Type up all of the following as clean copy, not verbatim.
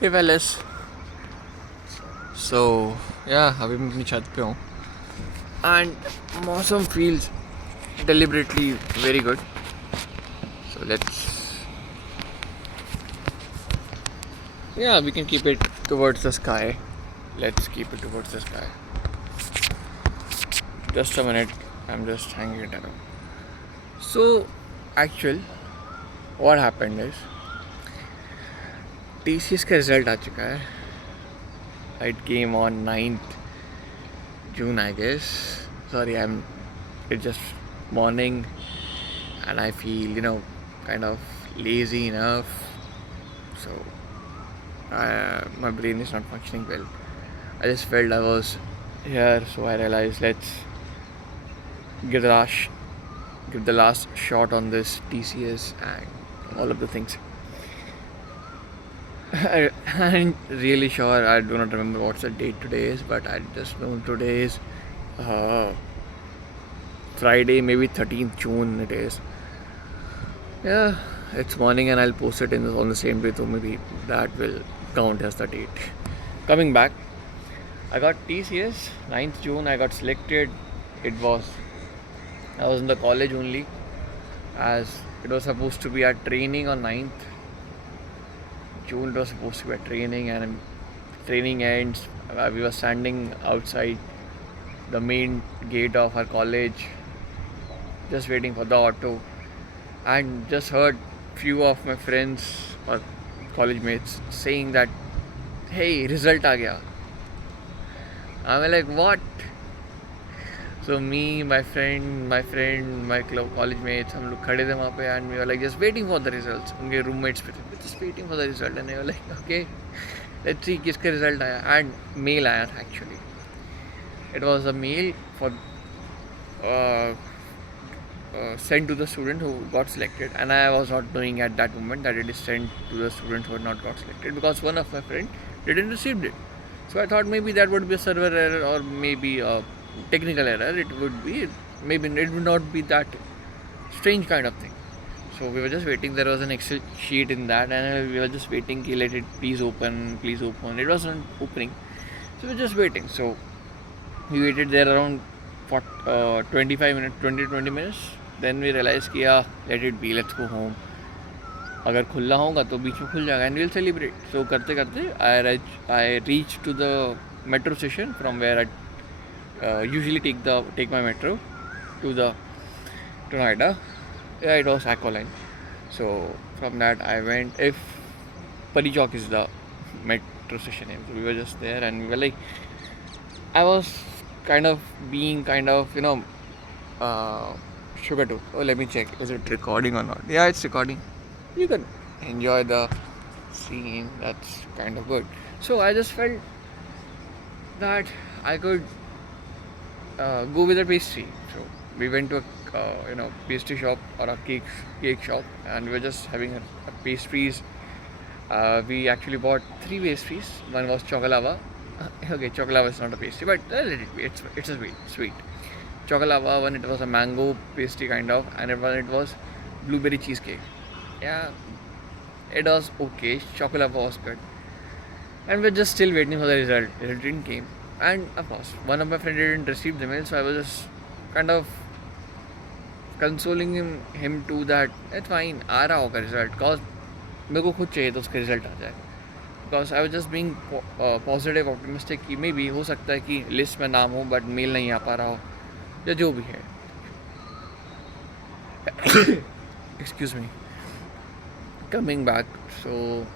Hey fellas, so yeah, अभी मैं अपनी छत पे हूँ and मौसम feels deliberately very good. So we can keep it towards the sky. Let's keep it towards the sky. Just a minute, I'm just hanging it around. So actual, what happened is TCS का result आ चुका है. It came on 9th June, I guess. Sorry, it's just morning and I feel kind of lazy enough, so my brain is not functioning well. I just felt I was here, so I realized let's give the last shot on this TCS and all of the things. I'm really sure, I do not remember what's the date today is, but I just know today is uh, Friday, maybe 13th June it is. Yeah, it's morning and I'll post it on the same day, so maybe that will count as the date. Coming back, I got TCS 9th June. I got selected. I was in the college only, as it was supposed to be a training on 9th June. It was supposed to be a training, and training ends. We were standing outside the main gate of our college, just waiting for the auto, and just heard few of my friends or college mates saying that, "Hey, result आ गया." I'm like, "What?" So me, my college mates, हम लोग खड़े थे वहाँ पे and we were like just waiting for the results. उनके roommates पे थे, just waiting for the result and they were like, okay, let's see किसका result आया. And mail आया था actually. It was a mail for uh, sent to the student who got selected, and I was not knowing at that moment that it is sent to the student who had not got selected because one of my friend didn't receive it. So I thought maybe that would be a server error or maybe a technical error. It would be, maybe it would not be that strange kind of thing. So we were just waiting. There was an Excel sheet in that, and we were just waiting. Let it please open, please open. It wasn't opening, so we were just waiting. So we waited there around for 25 minutes, 20 minutes. Then we realized कि let it be, let's go home. अगर खुला होगा तो बीच में खुल जाएगा and we'll celebrate. So करते करते I reached to the metro station from where I usually take my metro to Noida. Yeah, it was Aqua Line. So from that I went. If Pari Chowk is the metro station name, so we were just there and we were like, I was kind of sugar tooth. Oh, let me check. Is it recording or not? Yeah, it's recording. You can enjoy the scene. That's kind of good. So I just felt that I could go with a pastry. So we went to a pastry shop or a cake shop, and we were just having a pastries. We actually bought three pastries. One was chocolava. Okay, chocolava is not a pastry, but let it be. It's a sweet. Chocolava one, it was a mango pastry kind of, and it was blueberry cheesecake. Yeah, it was okay. Chocolava was good, and we're just still waiting for the result. The result didn't came, and of course, one of my friends didn't receive the mail, so I was just kind of consoling him too that it's fine, आ रहा होगा result, cause मेरे को खुद चाहिए तो उसका result आ जाए. Because I was just being positive, optimistic कि maybe हो सकता है कि list में नाम हो but mail नहीं आ पा रहा हो या जो भी है. Excuse me. Coming back, so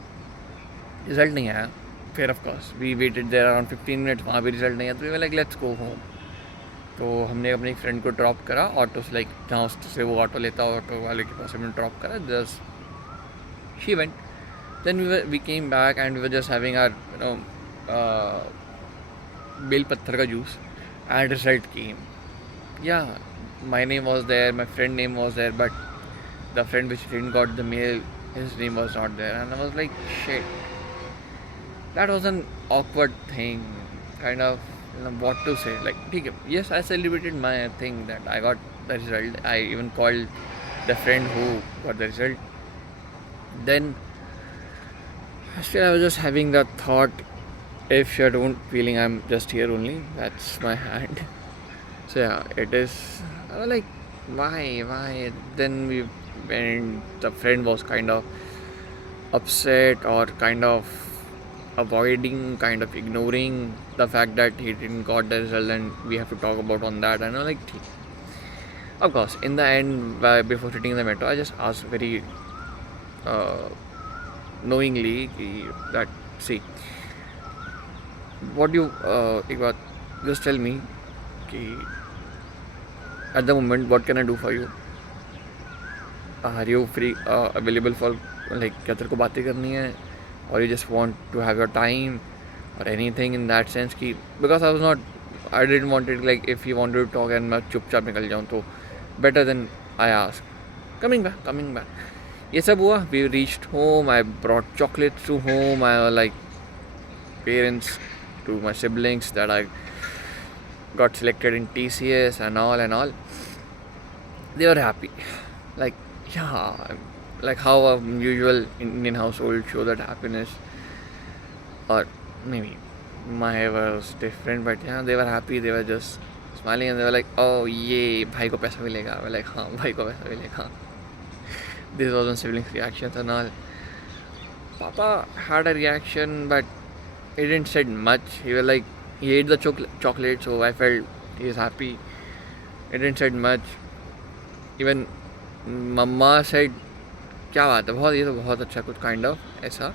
result नहीं आया. फिर of course we waited there around 15 minutes. वहाँ भी result नहीं आया तो we were like let's go home. तो हमने अपने एक फ्रेंड को ड्रॉप करा ऑटो से, लाइक जहाँ उससे वो ऑटो लेता, ऑटो वाले के पास हमने ड्रॉप करा. Just she went. Then we came back and we were just having our bel patthar ka juice, and result came. Yeah, my name was there, my friend name was there, but the friend which didn't got the mail, his name was not there, and I was like, shit. That was an awkward thing, kind of, what to say. Like, okay, yes, I celebrated my thing that I got the result. I even called the friend who got the result. Then Still, I was just having that thought. If you don't feeling I'm just here only, that's my hand. So yeah, it is. I was like, why? Then we when the friend was kind of upset or kind of avoiding, kind of ignoring the fact that he didn't got the result, and we have to talk about on that. And I'm like, of course, in the end, before sitting in the metro, I just asked very uh, knowingly that see, what do you एक बात just tell me कि at the moment what can I do for you? Are you free available for like क्या तेरे को बातें करनी है, or you just want to have your time or anything in that sense कि because I didn't want it like if he wanted to talk and मैं चुपचाप निकल जाऊँ तो better than I ask. Coming back. ये सब हुआ. We reached home. I brought chocolates to home. I was like parents to my siblings that I got selected in TCS and all. They were happy. Like, yeah, like how a usual Indian household show that happiness, or maybe my was different, but yeah, they were happy. They were just smiling and they were like, oh, ये भाई को पैसा मिलेगा. We're like, हाँ, भाई को पैसा मिलेगा. This was my siblings' reactions and all. Papa had a reaction, but he didn't said much. He was like, he ate the chocolate, so I felt he is happy. He didn't said much. Even Mama said, क्या बात है, बहुत ये तो बहुत अच्छा कुछ kind of ऐसा.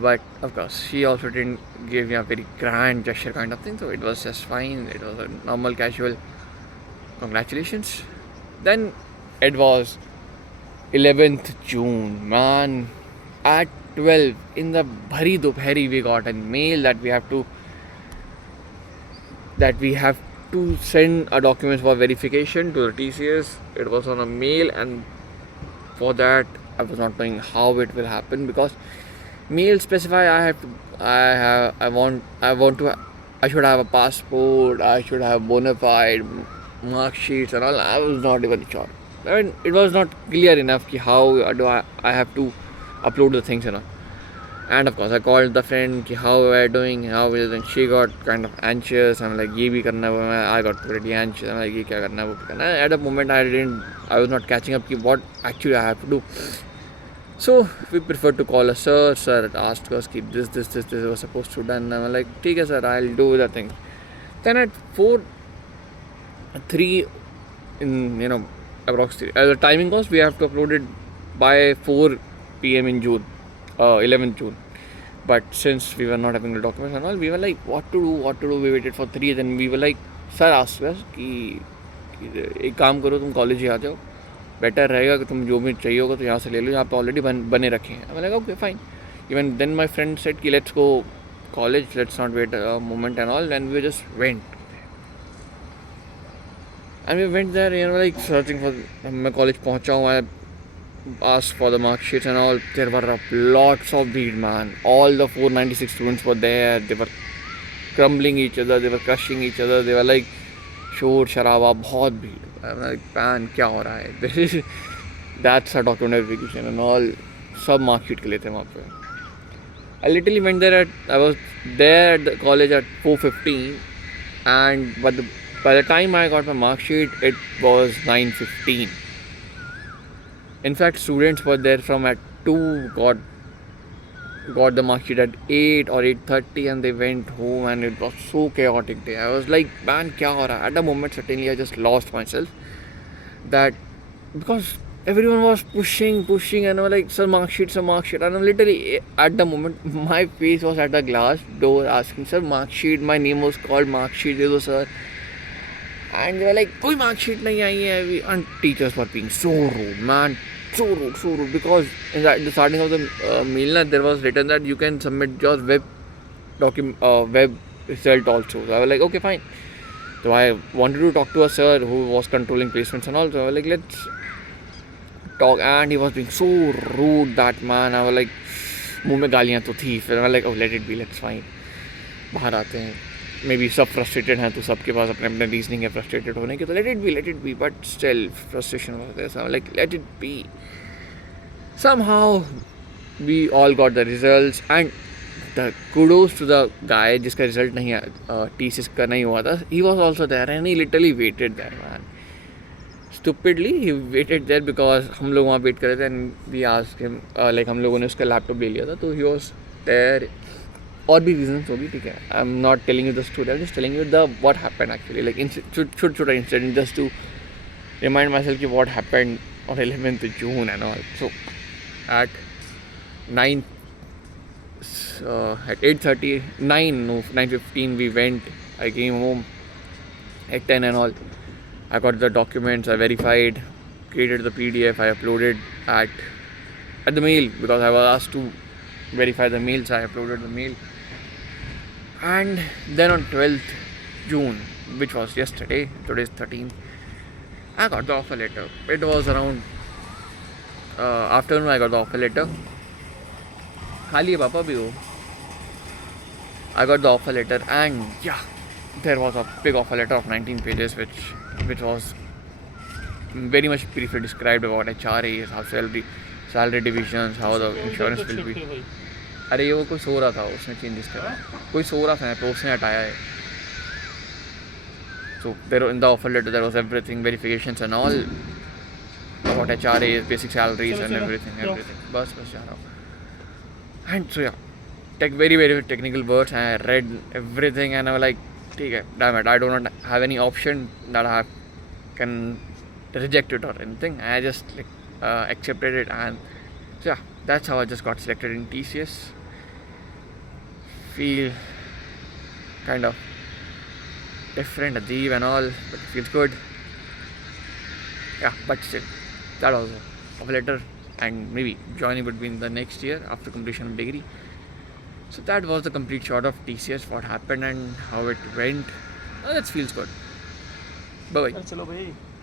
But of course, she also didn't give me a very grand gesture kind of thing, so it was just fine. It was a normal, casual congratulations. Then it was 11th June, man. At 12 in the bhari dophari, we got a mail that we have to send a document for verification to the TCS. It was on a mail, and for that I was not knowing how it will happen because mail specify I should have a passport, I should have bona fide mark sheets and all. I was not even sure. I mean, it was not clear enough ki how do I have to upload the things and all. And of course, I called the friend ki how are you doing, how is it, and she got kind of anxious. I'm like, ye bhi karna hai. I got pretty anxious. I'm like, ye kya karna hai, wo kya karna hai. At a moment, I was not catching up ki what actually I have to do. So we preferred to call a sir. Sir asked us ki this was supposed to be done. I'm like, ठीक है sir, I'll do the thing. Then at 3 in approximately the timing was we have to upload it by 4 p.m. in June, 11th June. But since we were not having the documents and all, we were like, what to do? We waited for 3. Then we were like, sir asked us कि एक काम करो, तुम college ही आ जाओ. Better रहेगा कि तुम जो भी चाहिए होगा तो यहाँ से ले लो, यहाँ पे ऑलरेडी बने रखे हैं. मैं लगा okay fine. Even then my friend said कि let's go college, let's not wait a moment and all. And we just went and we went there, like searching for. मैं कॉलेज पहुँचा हूँ. आई asked for the mark sheets and all. There were lots of भीड़, man. All the 496 students were there. They were crumbling each other, they were crushing each other. They were like शोर शराबा, बहुत भीड़. I'm like, man, क्या हो रहा है? That's a document verification and all. सब मार्कशीट के लिए थे वहाँ पे. I literally went there I was there at the college at 4:15, and by the time I got my mark sheet, it was 9:15. In fact, students were there from at 2, got the mark sheet at 8 or 8:30, and they went home, and it was so chaotic day. I was like, man, kya ho raha hai? At the moment, certainly I just lost myself. That because everyone was pushing, and I was like, sir, mark sheet. And I'm literally, at the moment, my face was at the glass door asking, sir, mark sheet. My name was called mark sheet, sir. And they were like, koi mark sheet nahi aayi hai. And teachers were being so rude, man. So rude, because in the starting of the mail, there was written that you can submit your web result also. So I was like, okay, fine. So I wanted to talk to a sir who was controlling placements and all. So I was like, let's talk. And he was being so rude, that man. I was like, मुंह में गालियाँ तो थी. फिर मैं like, oh, let it be, let's fine. बाहर आते हैं. Maybe सब frustrated हैं, तो सबके पास अपने reasoning है frustrated होने के, तो let it be. But still, frustration was there. So I was like, let it be. Somehow, we all got the results, and the kudos to the guy जिसका result नहीं TCS का नहीं हुआ था. He was also there and he literally waited there, man. Stupidly he waited there because हम लोग वहाँ wait कर रहे थे and we asked him like हम लोगों ने उसका laptop ले लिया था, तो he was there. और भी reasons होगी, ठीक है. I'm not telling you the story, I'm just telling you the what happened actually, like छोटा incident just to remind myself कि what happened on 11th June and all. So at 9 at 8:30, 9:15 we went. I came home at 10 and all. I got the documents, I verified, created the PDF, I uploaded at the mail because I was asked to verify the mail, so I uploaded the mail. And then on 12th June, which was yesterday, today is 13th, I got the offer letter. It was around afternoon I got the offer letter. खाली है पापा भी हो. I got the offer letter and yeah, there was a big offer letter of 19 pages which was very much briefly described about HRAs, how salary divisions, how the insurance will be. अरे ये वो कोई सो रहा था, उसने changes करा. कोई सो रहा था तो उसने हटाया है. So there in the offer letter there was everything, verifications and all about HRAs, basic salaries and everything. बस जा रहा हूँ. And so yeah, very technical words, and I read everything and I was like, okay, damn it, I do not have any option that I can reject it or anything. I just like accepted it, and so yeah, that's how I just got selected in TCS. Feel kind of different, Adeeb and all, but it feels good. Yeah, but still, that was a letter, and maybe joining would be in the next year after completion of degree. So that was the complete shot of TCS, what happened and how it went. That feels good. Bye bye.